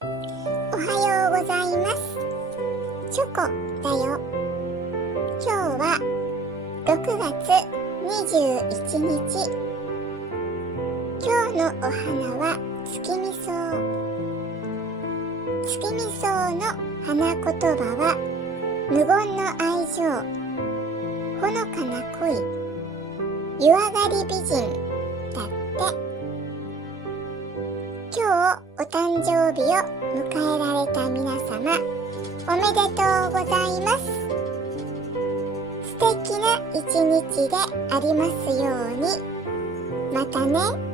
おはようございます。チョコだよ。今日は6月21日。今日のお花は月見草。月見草の花言葉は無言の愛情、ほのかな恋、湯上がり美人だって。今日お誕生日を迎えられた皆様、おめでとうございます。素敵な一日でありますように。またね。